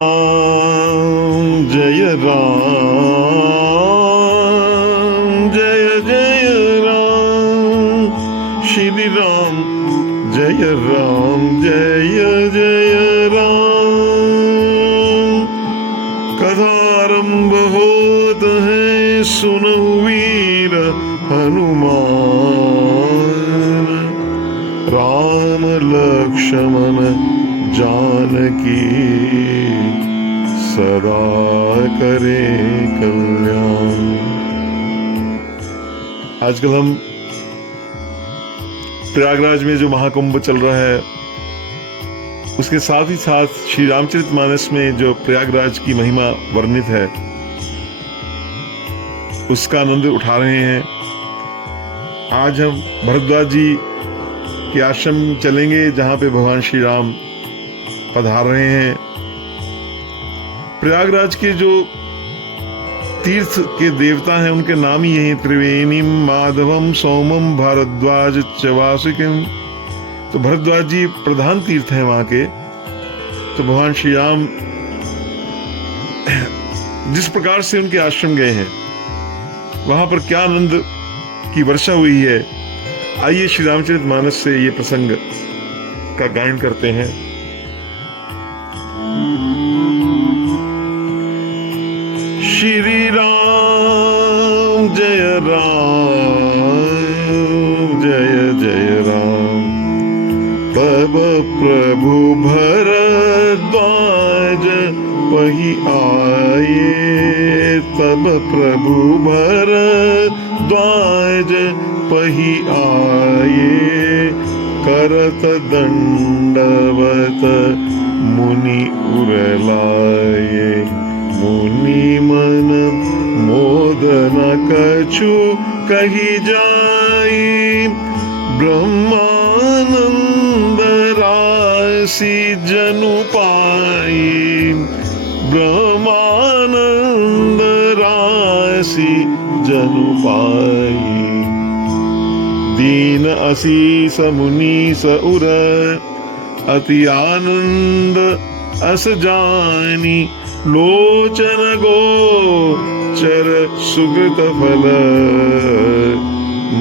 जय राम जय जय राम श्री राम जय राम जय जय राम। कथारंभ होत है सुनो वीर हनुमान, राम लक्ष्मण जानकी सदा करे कल्याण। आजकल हम प्रयागराज में जो महाकुंभ चल रहा है, उसके साथ ही साथ श्री रामचरितमानस में जो प्रयागराज की महिमा वर्णित है, उसका आनंद उठा रहे हैं। आज हम भरद्वाज जी के आश्रम चलेंगे, जहां पे भगवान श्री राम पधार रहे हैं। प्रयागराज के जो तीर्थ के देवता हैं, उनके नाम ही यही त्रिवेणी माधवम सोमम भारद्वाज च वासुकिम। तो भरद्वाज जी प्रधान तीर्थ हैं वहां के। तो भगवान श्री राम जिस प्रकार से उनके आश्रम गए हैं, वहां पर क्या आनंद की वर्षा हुई है, आइए श्री रामचरितमानस से ये प्रसंग का गायन करते हैं। श्री राम जय जय राम। तब प्रभु भरद्वाज वही आए, तब प्रभु भरद्वाज वही आए। करत दंडवत मुनि उरलाए, मुनि मन मोदन कछु कही जाई। ब्रह्मानंद राशि जनु पाई, ब्रह्मानंद राशि जनु पाई। दीन असीस मुनीस उर, अति आनंद अस जानी। लोचन गोचर सुकृत फल,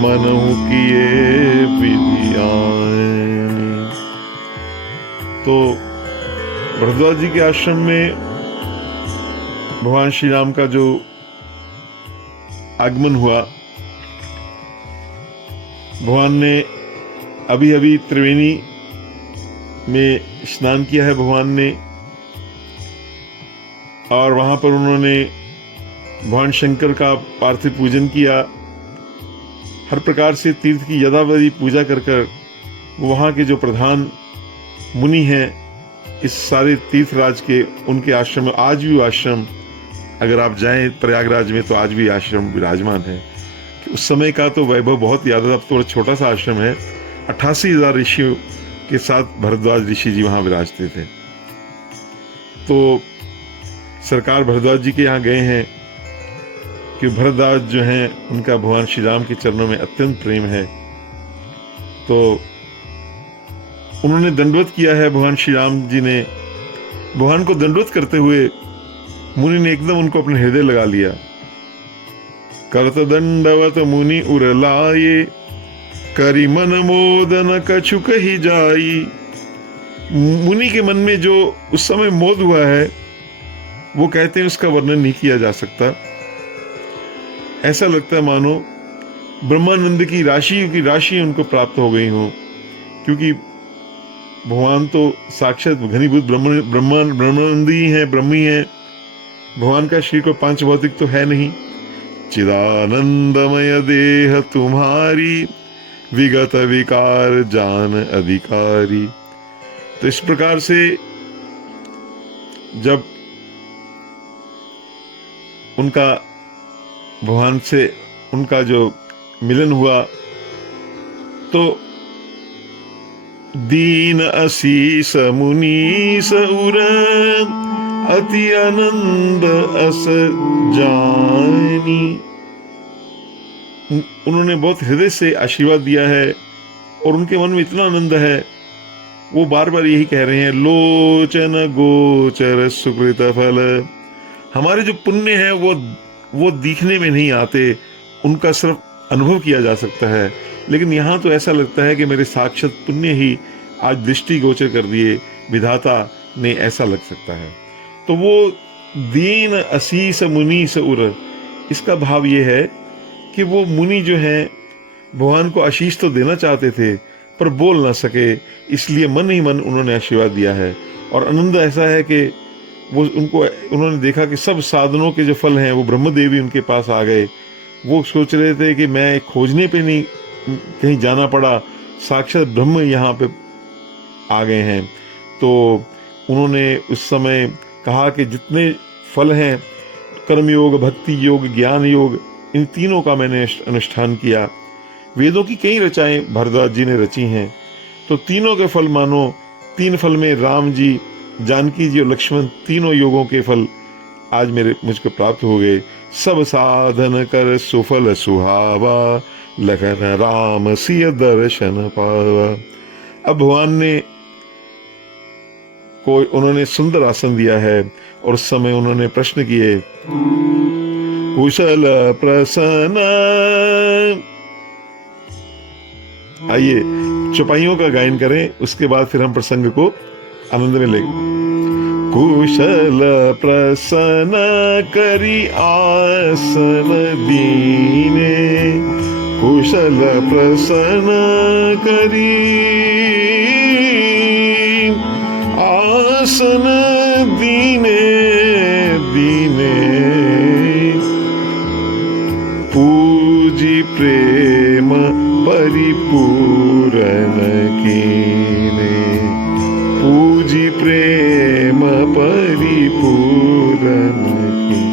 मनहु किए विधियां। तो भरद्वाज जी के आश्रम में भगवान श्री राम का जो आगमन हुआ, भगवान ने अभी अभी त्रिवेणी में स्नान किया है भगवान ने, और वहां पर उन्होंने भगवान शंकर का पार्थिव पूजन किया। हर प्रकार से तीर्थ की यथाविधि पूजा कर वहां के जो प्रधान मुनि हैं इस सारे तीर्थराज के, उनके आश्रम में आज भी आश्रम, अगर आप जाएं प्रयागराज में तो आज भी आश्रम विराजमान है। उस समय का तो वैभव बहुत याद है। अब तो छोटा सा आश्रम है। 88,000 ऋषियों के साथ भरद्वाज ऋषि जी वहां विराजते थे। तो सरकार भरद्वाज जी के यहाँ गए हैं कि भरद्वाज जो हैं उनका भगवान श्री राम के चरणों में अत्यंत प्रेम है। तो उन्होंने दंडवत किया है। भगवान श्री राम जी ने भगवान को दंडवत करते हुए मुनि ने एकदम उनको अपने हृदय लगा लिया। करत दंडवत मुनि उरलाए, करि मन मोदन कछु कही जाई। मुनि के मन में जो उस समय मोद हुआ है, वो कहते हैं उसका वर्णन नहीं किया जा सकता। ऐसा लगता है मानो ब्रह्मानंद की राशि उनको प्राप्त हो गई हो, क्योंकि भगवान तो साक्षात घनीभूत ब्रह्मानंद ही है, ब्रह्मी है। भगवान का शरीर को पांच भौतिक तो है नहीं। चिदानंदमय देह तुम्हारी, विगत विकार जान अधिकारी। तो इस प्रकार से जब उनका भगवान से उनका जो मिलन हुआ, तो दीन असीस मुनीस उर, अति आनंद अस जानी। उन्होंने बहुत हृदय से आशीर्वाद दिया है और उनके मन में इतना आनंद है वो बार बार यही कह रहे हैं, लोचन गोचर सुकृत फल। हमारे जो पुण्य है वो दिखने में नहीं आते, उनका सिर्फ अनुभव किया जा सकता है। लेकिन यहाँ तो ऐसा लगता है कि मेरे साक्षात पुण्य ही आज दृष्टि गोचर कर दिए, विधाता ने, ऐसा लग सकता है। तो वो दीन असीस मुनीस उर, इसका भाव ये है कि वो मुनि जो हैं भगवान को आशीष तो देना चाहते थे पर बोल ना सके, इसलिए मन ही मन उन्होंने आशीर्वाद दिया है। और आनंद ऐसा है कि उन्होंने देखा कि सब साधनों के जो फल हैं वो ब्रह्मदेव ही उनके पास आ गए। वो सोच रहे थे कि मैं खोजने पे नहीं कहीं जाना पड़ा, साक्षात ब्रह्म यहाँ पे आ गए हैं। तो उन्होंने उस समय कहा कि जितने फल हैं, कर्म योग, भक्ति योग, ज्ञान योग, इन तीनों का मैंने अनुष्ठान किया। वेदों की कई रचनाएं भरद्वाज जी ने रची हैं, तो तीनों के फल मानो, 3 फल में राम जी, जानकी जी और लक्ष्मण, तीनों योगों के फल आज मुझको प्राप्त हो गए। सब साधन कर सुफल सुहावा, लखन राम सिय दर्शन पावा। अब भगवान ने उन्होंने सुंदर आसन दिया है और उस समय उन्होंने प्रश्न किए, कुशल प्रसन्न। आइए चौपाइयों का गायन करें, उसके बाद फिर हम प्रसंग को आनंद में लेंगे। कुशल प्रसन्न करी आसन दीने, कुशल प्रसन्न करी आसन दीने दीने, पूजी प्रेम परिपूरण कीने, पूजी प्रेम परिपूरण की।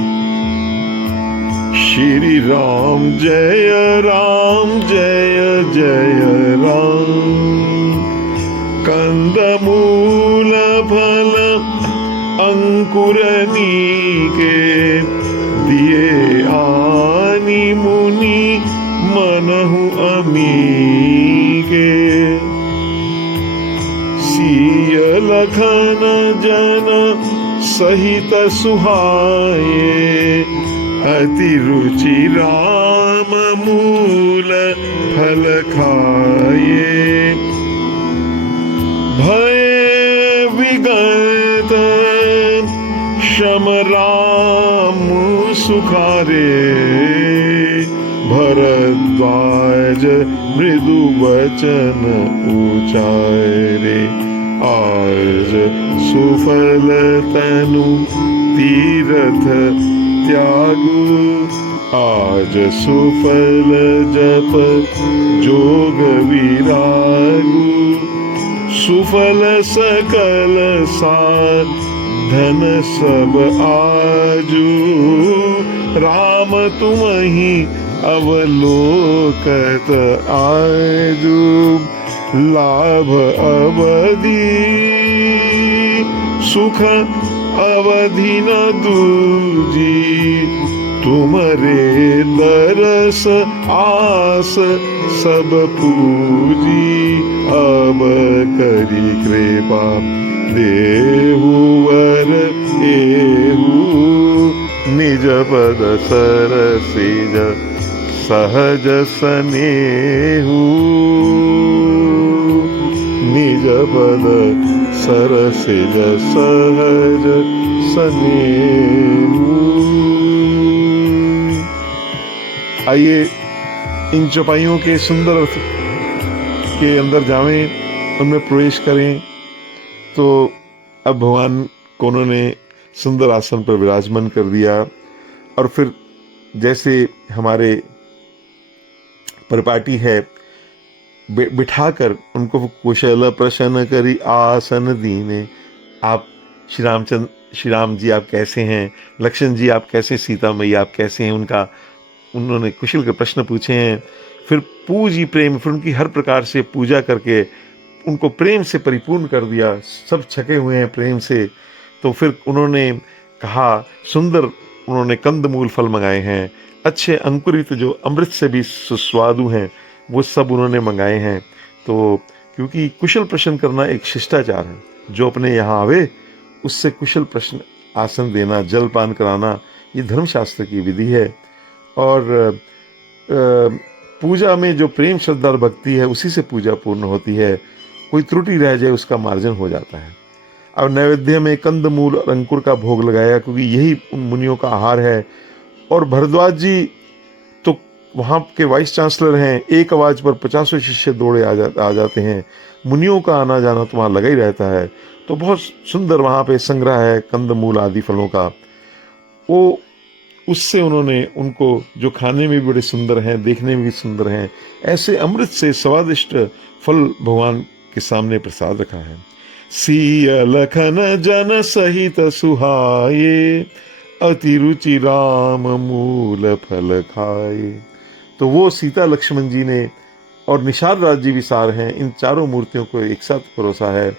श्री राम जय राम जय जय राम, कंदमूल फल अंकुरनी के, दिए आनी मुनि मनहु अमीके। सिय लखन जन सहित सुहाए, अति रुचि राम मूल फल खाए। भय विगत शम राम सुखारे, भरद्वाज मृदु वचन उचारे। आज सुफल तनु तीरथ त्यागु, आज सुफल जप जोग विरागु। सुफल सकल साधन सब आजू, राम तुमहि अवलोकत आजू। लाभ अवधि सुख अवधि न दूजी, तुमरे दरस आस सब पूजी। अब करी कृपा देहु वर एहु, निज पद सरसिज सहज सनेहु। निज पद सरसिज सहज सनेहु। आइए इन चौपाइयों के सुंदर अर्थ के अंदर जावें, उनमें प्रवेश करें। तो अब भगवान को उन्होंने सुंदर आसन पर विराजमान कर दिया और फिर जैसे हमारे परिपाटी है, बिठाकर उनको कुशल प्रसन्न करी आसन दीने। आप श्री राम जी आप कैसे हैं, लक्ष्मण जी आप कैसे, सीता मैया आप कैसे हैं, उन्होंने कुशल के प्रश्न पूछे हैं। फिर पूजी प्रेम, फिर उनकी हर प्रकार से पूजा करके उनको प्रेम से परिपूर्ण कर दिया, सब छके हुए हैं प्रेम से। तो फिर उन्होंने कहा, सुंदर उन्होंने कंदमूल फल मंगाए हैं, अच्छे अंकुरित जो अमृत से भी सुस्वादु हैं वो सब उन्होंने मंगाए हैं। तो क्योंकि कुशल प्रश्न करना एक शिष्टाचार है। जो अपने यहाँ आवे उससे कुशल प्रश्न आसन देना, जलपान कराना, ये धर्मशास्त्र की विधि है। और पूजा में जो प्रेम, श्रद्धा और भक्ति है उसी से पूजा पूर्ण होती है। कोई त्रुटि रह जाए उसका मार्जन हो जाता है। और नैवेद्य में कंदमूल और अंकुर का भोग लगाया, क्योंकि यही उन मुनियों का आहार है। और भरद्वाज जी तो वहाँ के वाइस चांसलर हैं, एक आवाज पर 50 शिष्य दौड़े आ जाते हैं। मुनियों का आना जाना तो वहाँ लगा ही रहता है। तो बहुत सुंदर वहाँ पे संग्रह है कंदमूल आदि फलों का। वो उससे उन्होंने उनको, जो खाने में भी बड़े सुंदर हैं, देखने में भी सुंदर हैं, ऐसे अमृत से स्वादिष्ट फल भगवान के सामने प्रसाद रखा है। सिय लखन जन सहित सुहाये, अति रुचि राम मूल फल खाए। तो वो सीता लक्ष्मण जी ने और निषाद राज जी विसार हैं, इन चारों मूर्तियों को एक साथ परोसा है।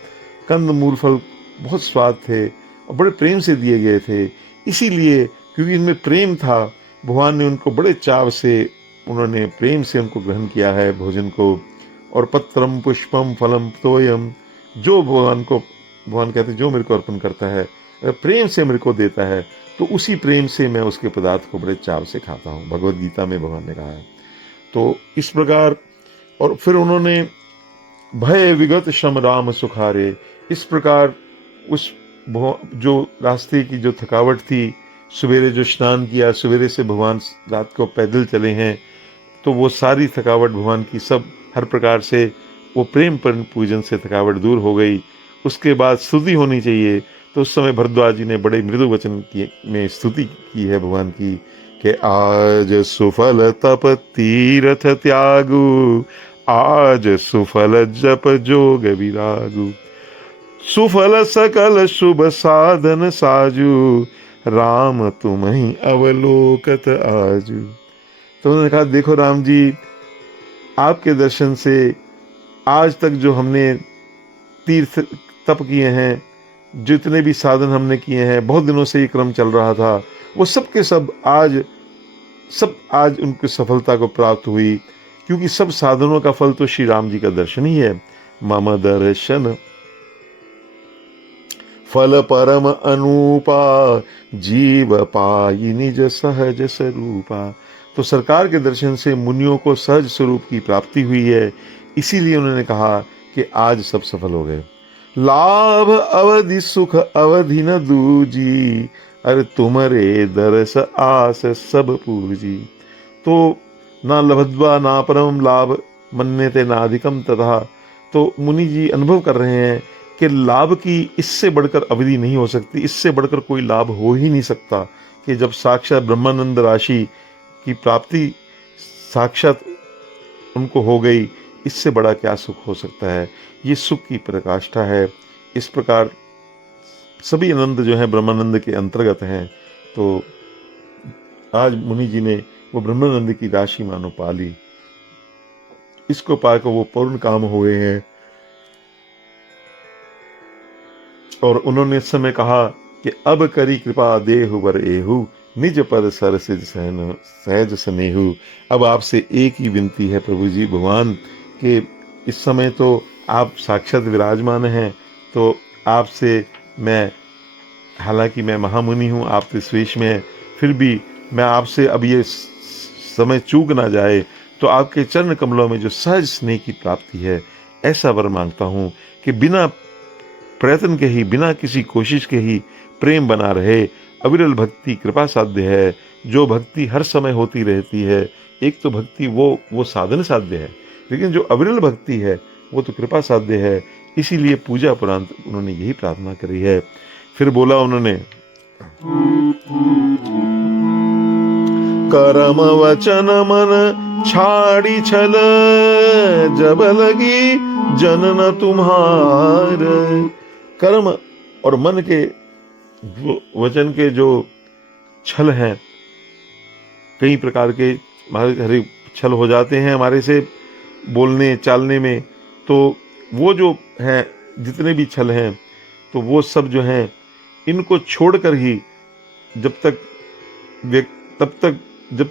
कंद मूल फल बहुत स्वाद थे और बड़े प्रेम से दिए गए थे। इसीलिए क्योंकि इनमें प्रेम था, भगवान ने उनको बड़े चाव से, उन्होंने प्रेम से उनको ग्रहण किया है भोजन को। और पत्रम पुष्पम फलम तोयम, जो भगवान कहते जो मेरे को अर्पण करता है, प्रेम से मेरे को देता है, तो उसी प्रेम से मैं उसके पदार्थ को बड़े चाव से खाता हूँ। भगवद गीता में भगवान ने कहा है। तो इस प्रकार, और फिर उन्होंने भय विगत श्रम राम सुखारे, इस प्रकार उस जो रास्ते की जो थकावट थी, सवेरे जो स्नान किया, सवेरे से भगवान रात को पैदल चले हैं, तो वो सारी थकावट भगवान की सब हर प्रकार से वो प्रेम पर पूजन से थकावट दूर हो गई। उसके बाद स्तुति होनी चाहिए। तो उस समय भरद्वाज जी ने बड़े मृदु वचन में स्तुति की है भगवान की, कि आज सुफल तप तीर्थ त्यागु, आज सुफल जप जोग विरागु, सुफल सकल शुभ साधन साजू, राम तुम ही अवलोकत आजू। तो उन्होंने कहा, देखो राम जी, आपके दर्शन से आज तक जो हमने तीर्थ तप किए हैं, जितने भी साधन हमने किए हैं, बहुत दिनों से ये क्रम चल रहा था, वो सब के सब आज उनकी सफलता को प्राप्त हुई। क्योंकि सब साधनों का फल तो श्री राम जी का दर्शन ही है। मम दर्शन फल परम अनूपा, जीव पाई निज सहज स्वरूपा। तो सरकार के दर्शन से मुनियों को सहज स्वरूप की प्राप्ति हुई है। इसीलिए उन्होंने कहा कि आज सब सफल हो गए। लाभ अवधि सुख अवधि न दूजी, अरे तुम्हारे दरस आस सब पूजी। तो ना लभद्वा ना परम लाभ, मन्यते ना अधिकम तथा। तो मुनि जी अनुभव कर रहे हैं कि लाभ की इससे बढ़कर अवधि नहीं हो सकती, इससे बढ़कर कोई लाभ हो ही नहीं सकता। कि जब साक्षात ब्रह्मानंद राशि की प्राप्ति साक्षात उनको हो गई, इससे बड़ा क्या सुख हो सकता है। ये सुख की प्रकाष्ठा है। इस प्रकार सभी आनंद जो है ब्रह्मानंद के अंतर्गत हैं। तो आज मुनि जी ने वो ब्रह्मानंद की राशि मानो पा ली। इसको पाकर वो पूर्ण काम हुए हैं। और उन्होंने इस समय कहा कि अब करी कृपा देहु वर एहु, निज पद सरसिज सहज स्नेहु। अब आपसे एक ही विनती है प्रभु जी भगवान, के इस समय तो आप साक्षात विराजमान हैं। तो आपसे मैं, हालांकि मैं महामुनि हूँ, आप तो स्वेश में, फिर भी मैं आपसे अब ये समय चूक ना जाए, तो आपके चरण कमलों में जो सहज स्नेह की प्राप्ति है, ऐसा वर मांगता हूँ कि बिना प्रयत्न के ही, बिना किसी कोशिश के ही प्रेम बना रहे। अविरल भक्ति कृपा साध्य है। जो भक्ति हर समय होती रहती है, एक तो भक्ति वो साधन साध्य है, लेकिन जो अविरल भक्ति है वो तो कृपा साध्य है। इसीलिए पूजा उपरांत उन्होंने यही प्रार्थना करी है। फिर बोला उन्होंने, करम वचन मन छाड़ी छल, जब लगी जनन तुम्हार। कर्म और मन के वचन के जो छल हैं, कई प्रकार के हमारे छल हो जाते हैं हमारे से बोलने चालने में। तो वो जो है जितने भी छल हैं, तो वो सब जो हैं, इनको छोड़कर ही जब तक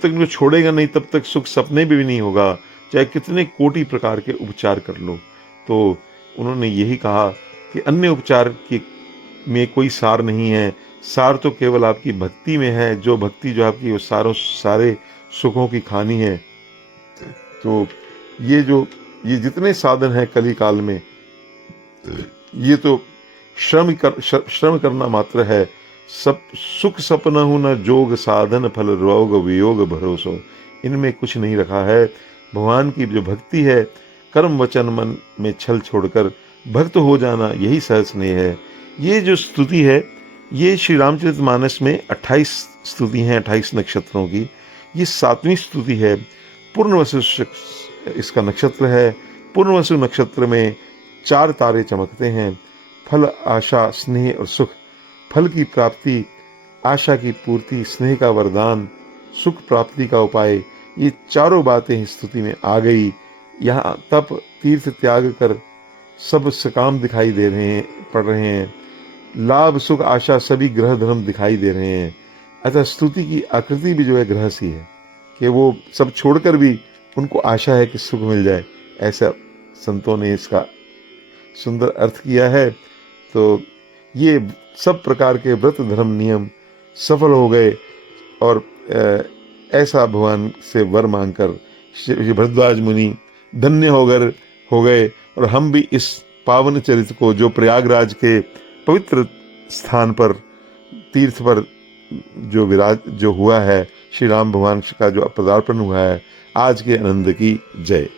इनको छोड़ेगा नहीं, तब तक सुख सपने में भी नहीं होगा। चाहे कितने कोटि प्रकार के उपचार कर लो, तो उन्होंने यही कहा कि अन्य उपचार की में कोई सार नहीं है, सार तो केवल आपकी भक्ति में है, जो भक्ति जो आपकी वो सारे सुखों की खानी है। तो ये जितने साधन हैं कली काल में, ये तो श्रम करना मात्र है। सब सुख सपनहु न जोग साधन, फल रोग वियोग भरोसो। इनमें कुछ नहीं रखा है। भगवान की जो भक्ति है, कर्म वचन मन में छल छोड़कर भक्त हो जाना, यही सहज स्नेह है। ये जो स्तुति है, ये श्री रामचरितमानस में 28 स्तुति हैं, 28 नक्षत्रों की। ये 7वीं स्तुति है। पूर्णवसु इसका नक्षत्र है। पूर्णवसु नक्षत्र में 4 तारे चमकते हैं। फल, आशा, स्नेह और सुख। फल की प्राप्ति, आशा की पूर्ति, स्नेह का वरदान, सुख प्राप्ति का उपाय, ये चारों बातें इस स्तुति में आ गई। यहाँ तप, तीर्थ त्याग कर सब सकाम दिखाई दे रहे हैं, पड़ रहे हैं। लाभ, सुख, आशा सभी ग्रह धर्म दिखाई दे रहे हैं। अतः स्तुति की आकृति भी जो है ग्रह सी है कि वो सब छोड़कर भी उनको आशा है कि सुख मिल जाए। ऐसा संतों ने इसका सुंदर अर्थ किया है। तो ये सब प्रकार के व्रत धर्म नियम सफल हो गए और ऐसा भगवान से वर मांगकर श्री भरद्वाज मुनि धन्य हो गए। और हम भी इस पावन चरित्र को, जो प्रयागराज के पवित्र स्थान पर, तीर्थ पर जो हुआ है, श्री राम भगवान का जो पदार्पण हुआ है, आज के आनंद की जय।